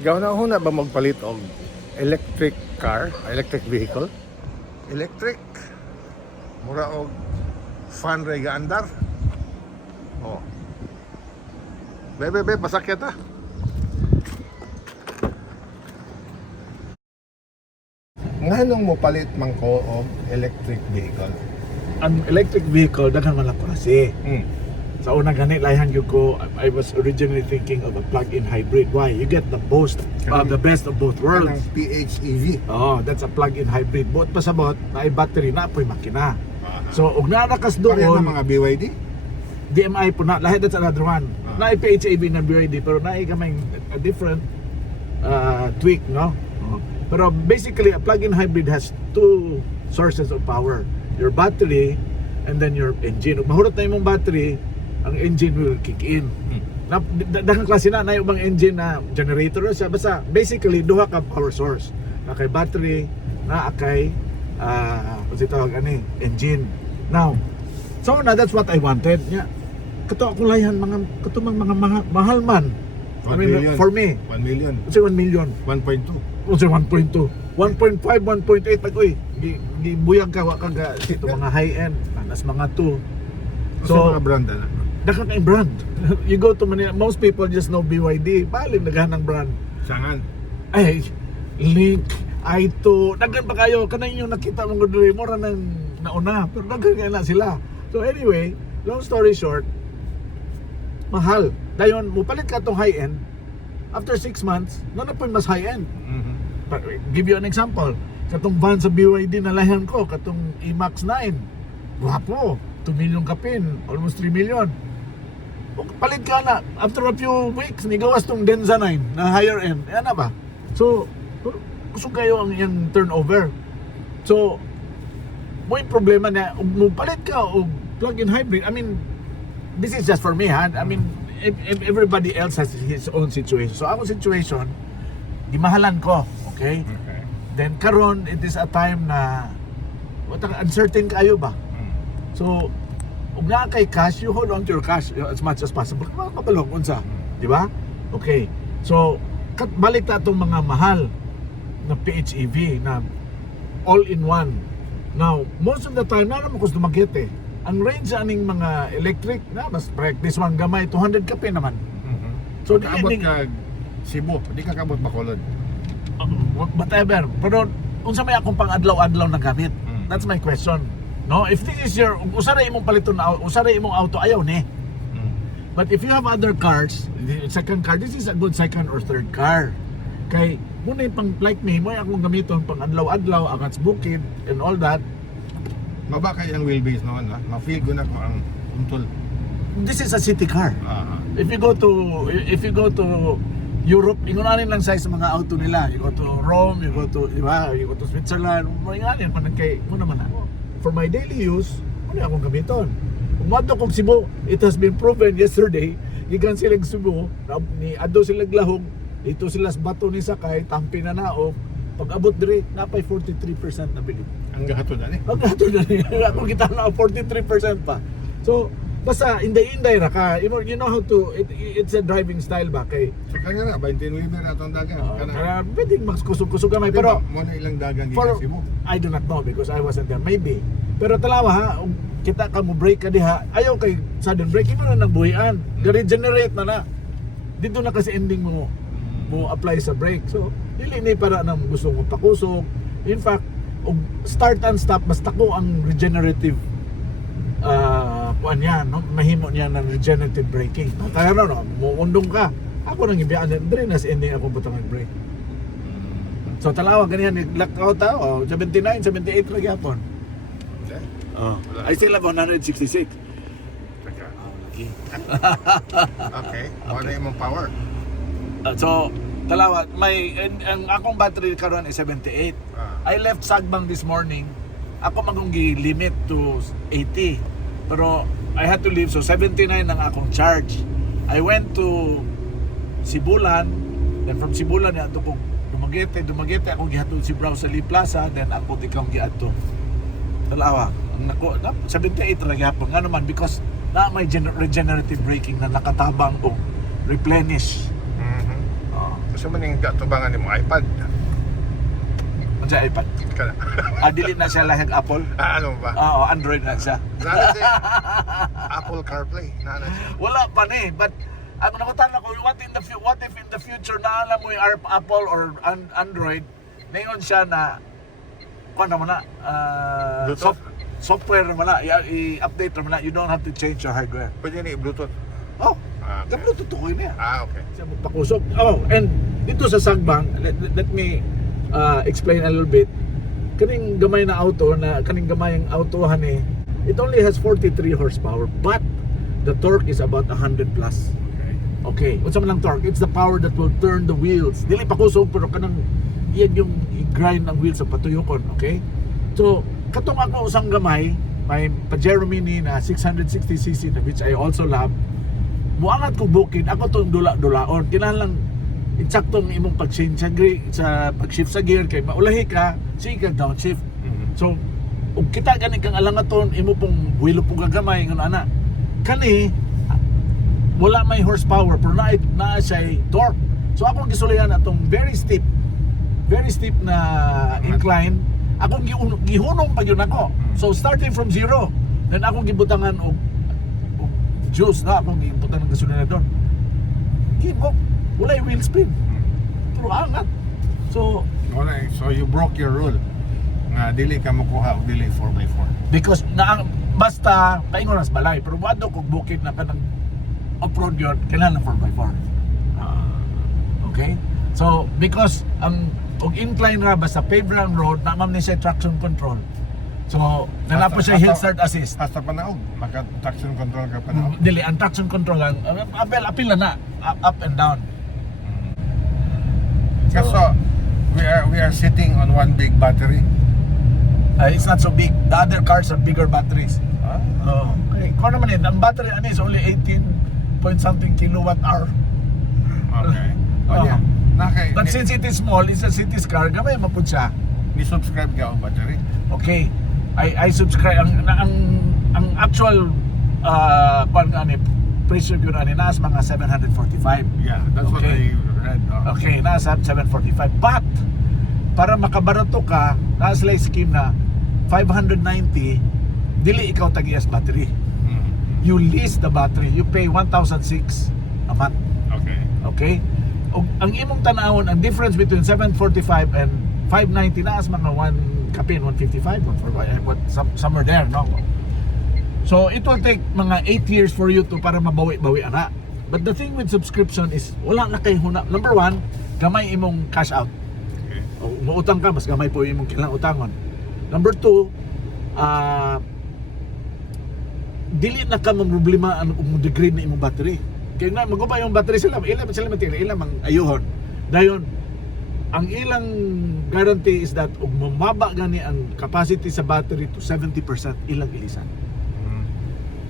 Gaw na huna ba magpalit og electric car, electric vehicle? Electric. Mura og fan ray gaandar. Oh. Bebe, pasakyan ta. Nganong mo palit man ko og electric vehicle? Ang electric vehicle daghan man lang klase. Sa unang gani layan gyud ko, I was originally thinking of a plug-in hybrid. Why? You get the the best of both worlds. Kanang PHEV. Oh, that's a plug-in hybrid. Buot pa sabot, na battery na apoy makina. So ug naa nakas Pareha doon, ng mga BYD. DMI po na lahat, that's another one. Na PHEV na BYD pero na kamay a different tweak, no? Pero basically a plug-in hybrid has two sources of power. Your battery and then your engine. Ug mahurot na imong battery, ang engine will kick in. Daghang klase na ubang engine na generator na siya. Basta basically duha ka power source. Na kay battery, na kay kasi tawag ani engine. Now, so na that's what I wanted. Yeah. Kato akong layan mga mahal man. 1 million. For me. 1 million. Kasi 1 million. 1.2. Kasi 1.2. 1.5, 1.8 pag uy. Gibuyag ka wa ka ito mga high end. Nas mga 2. So mga brand na. Dakan kay brand. You go to Manila, most people just know BYD. Baling naghahan ng brand. Sangan. Ay, Link, i2, daghan pa kayo. Kanang yung nakita mong gudri mo nang nauna. Pero daghan kaya na sila. So anyway, long story short, mahal. Dayon, mupalit ka tong high end. After 6 months, na po mas high end. But, give you an example. Katong van sa BYD na lahan ko, katong E-Max 9. Guwapo. 2 million kapin. Almost 3 million. Palit ka na. After a few weeks, nigawas tong Denza 9 na higher end. Yan na ba? So, gusto kayo ang yung turnover. So, may problema na palit ka o plug-in hybrid. I mean, this is just for me, ha? I mean, if everybody else has his own situation. So, ako situation, gimahalan ko. Okay? Then, karon it is a time na uncertain kayo ba? So, kung nga kay cash, you hold on to your cash as much as possible. Mapalong unsa, di ba? Okay. So, balik na itong mga mahal na PHEV na all-in-one. Now, most of the time, na naman gusto mag-hit eh. Ang range aning mga electric, na mas practice one gamay, 200 kape naman. So, kaabot ka Cebu, di ka kaabot Bacolod. Whatever. Pero, unsa may akong pang-adlaw-adlaw na gamit? That's my question. No, if this is your usara imong paliton na usara imong auto ayaw ni. But if you have other cars, second car, this is a good second or third car. Kay muna yung pang like me, mo akong gamiton pang adlaw-adlaw agats bukid and all that. Maba kay ang wheelbase noon, ha? Ma-feel ko na ko ang untol. This is a city car. If you go to Europe, ingunanin lang size sa mga auto nila. You go to Rome, you go to Switzerland, ingunanin pa kay muna man. For my daily use, ano akong gamiton? Kung madto kong Cebu, it has been proven yesterday, gikan silang Cebu, ni adto sila Glahog, dito sila sa bato ni Sakay, tampi na naog, pag abot diri, napay 43% na bilib. Ang gato na ni. Ang gato na ni, ako kita na 43% pa. So, basta inday-inday ra ka, you know how to, it's a driving style ba kay. So kanya na, 20 liber atong dagan. Kaya pwedeng magkusog-kusog gamay, pero muna ilang dagan gikan Cebu. I do not know because I wasn't there. Maybe. Pero talawa ha, kita ka mo break ka diha. Ayaw kay sudden break mo na nang buhian. Regenerate na. Dito na kasi ending mo apply sa brake. So, dili ni para nang gusto mo pakusog. In fact, start and stop basta ko ang regenerative kuan yan, no? Mahimo niya ng regenerative braking. Kaya no, muundong ka. Ako nang ibiyaan din na ending ako butang ang brake. So talawa ganyan nag-lockout tao, 79, 78 ra gyapon. I still have 166. Okay. Ano imong power? So, talawa, ang akong battery karon is 78. I left Sagbang this morning. Ako magong limit to 80. Pero I had to leave, so 79 ang akong charge. I went to Sibulan, then from Sibulan ato kong Dumaguete akong gihatod si Browse sa Lee Plaza, then ako dikang giadto. Talawa. Nako, 78 ra gyapon nga naman because na may regenerative braking na nakatabang og replenish. Sa maning gatubangan mo iPad. Ano siya iPad? Kana. Dili na siya lahing Apple. Ano ba? Oo, Android na siya. Nana siya. Apple CarPlay. Nana siya. Wala pa ni, but ako nakutan ako, what if in the future na alam mo yung Apple or Android, ngayon siya na kuan naman na Bluetooth? software naman na, i-update naman na, you don't have to change your hardware. Pwede ni Bluetooth. Oh, Okay. Bluetooth to ko niya. Okay. Siya magpakusog. Oh, and dito sa Sagbang, let me explain a little bit. Kaning gamay na auto, kaning gamayang autohan eh, it only has 43 horsepower, but the torque is about 100 plus. Okay, unsa man lang torque? It's the power that will turn the wheels. Dili pa kusog pero kanang iyan yung i-grind ang wheels sa patuyokon, okay? So, katong ako usang gamay, may Pajero Mini na 660cc na which I also love. Muangat ko bukid, ako tong dula-dulaon. Kinahanglan eksaktong imong pag-change sa pag-shift sa gear kay maulahi ka, sige kag downshift. So, ug kita gani kang alangaton imo pong buwilo po gagamay ngono ana. Kani wala may horsepower pero na siya torque. So ako gisulihan atong very steep na incline. Ako gihunong pa yun ako. So starting from zero, then ako gibutangan og juice na ako gibutangan ng gasolina doon. Gimo, wala yung wheel spin. Pero angat. So Wala, so you broke your rule. Nga dili ka makuha og dili 4x4. because basta paingon nas balay pero wado kog bukid na kanang off-road yun, kailangan ng 4x4. Okay? So, because ang incline ra basta paved ang road, na ma'am ni siya traction control. So, nalapo siya hill start assist. Hasta panaog, maka-traction control ka panaog. Dili, ang traction control lang, apil na up and down. Kaso, we are sitting on one big battery. It's not so big. The other cars are bigger batteries. Oh, okay. Kung naman yun, ang battery is only 18 point something kilowatt hour. Okay. Oh. Yeah. But since it is small, it's a city's car, gamay mapud siya. Ni-subscribe ka o battery? Okay. I subscribe ang actual pressure yun ani nas mga 745. Yeah, that's what I Okay. read. Okay, nasa 745. But para makabarato ka, nasa sila scheme na 590 dili ikaw tag-ias battery. You lease the battery, you pay 1,006 a month. Okay. Okay? O, ang imong tanawon, ang difference between 745 and 590 na as mga 1 kapin, 155, 145, somewhere there, no? So, it will take mga 8 years for you to para mabawi-bawi ana. But the thing with subscription is, wala na kay huna. Number 1, gamay imong cash out. Okay. O, umuutang ka, mas gamay po imong kailang utangon. Number 2, dili na ka problema ang degrade na imong battery. Kaya na magubay yung battery sila material, ilang ang ayuhon. Dayon, ang ilang guarantee is that ug mamaba gani ang capacity sa battery to 70% ilang ilisan.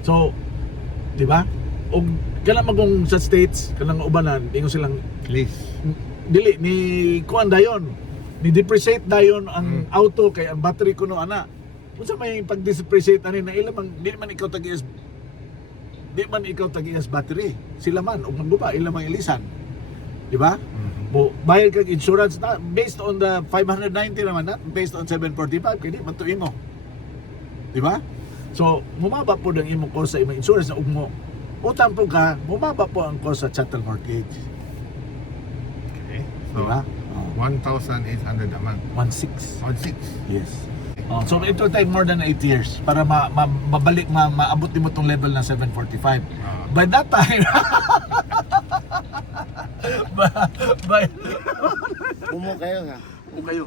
So, di ba? Og kala magong sa states kanang ubanan, ingon silang Please. dili ni kuan dayon. Ni depreciate dayon ang auto kay ang battery kuno ana. Unsa may pag-depreciate ani na ilang di man ikaw tag-ias battery. Sila man ug magbuba ilang mang ilisan. Di ba? Mo bayad kag insurance na based on the 590 naman na based on 745 kay di man to imo. Di ba? So, mumaba po ang imong cost sa imong insurance na ug mo utang po ka, mumaba po ang cost sa chattel mortgage. Okay. Di So, ba? 1,800 a month. 1.6. 1,600. Yes. Oh, so it will take more than 8 years para mabalik maabot mo tong level ng 745. By that time by Umo kayo nga. kayo.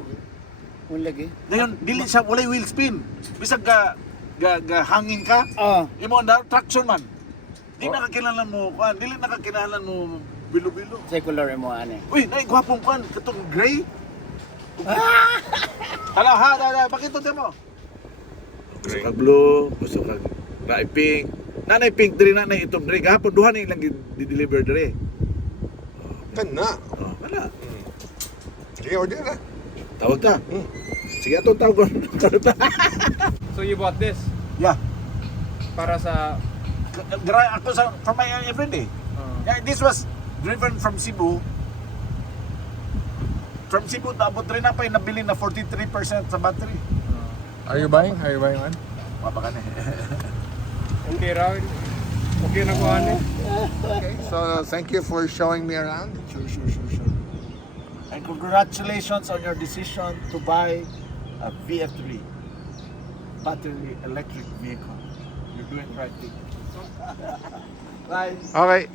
Kung lagi. Ngayon dili siya walay wheel spin. Bisag ga hangin ka, Oh. imo na traction man. Di nakakinahanglan mo kuan, dili nakakinahanglan mo bilo-bilo. Secular mo ani. Uy, nay gwapong kuan katong gray. Hala, ha, pakita din mo. Gusto ka blue, gusto ka na pink. Nanay pink diri nanay itong diri gahapon duha ni lang di-deliver diri. Kana. Oh, wala. Sige, order na. Tawag ta. Sige ato tawag. So you bought this Yeah. para sa Ako sa from my everyday. Yeah, this was driven from Cebu from Cebu to abot rin na pa yung nabili na 43% sa battery. Are you buying? Are you buying one? Mapaka na. Okay raw. Okay na ko ano. Okay, so thank you for showing me around. Sure. And congratulations on your decision to buy a VF3 battery electric vehicle. You're doing the right thing. Bye. Okay,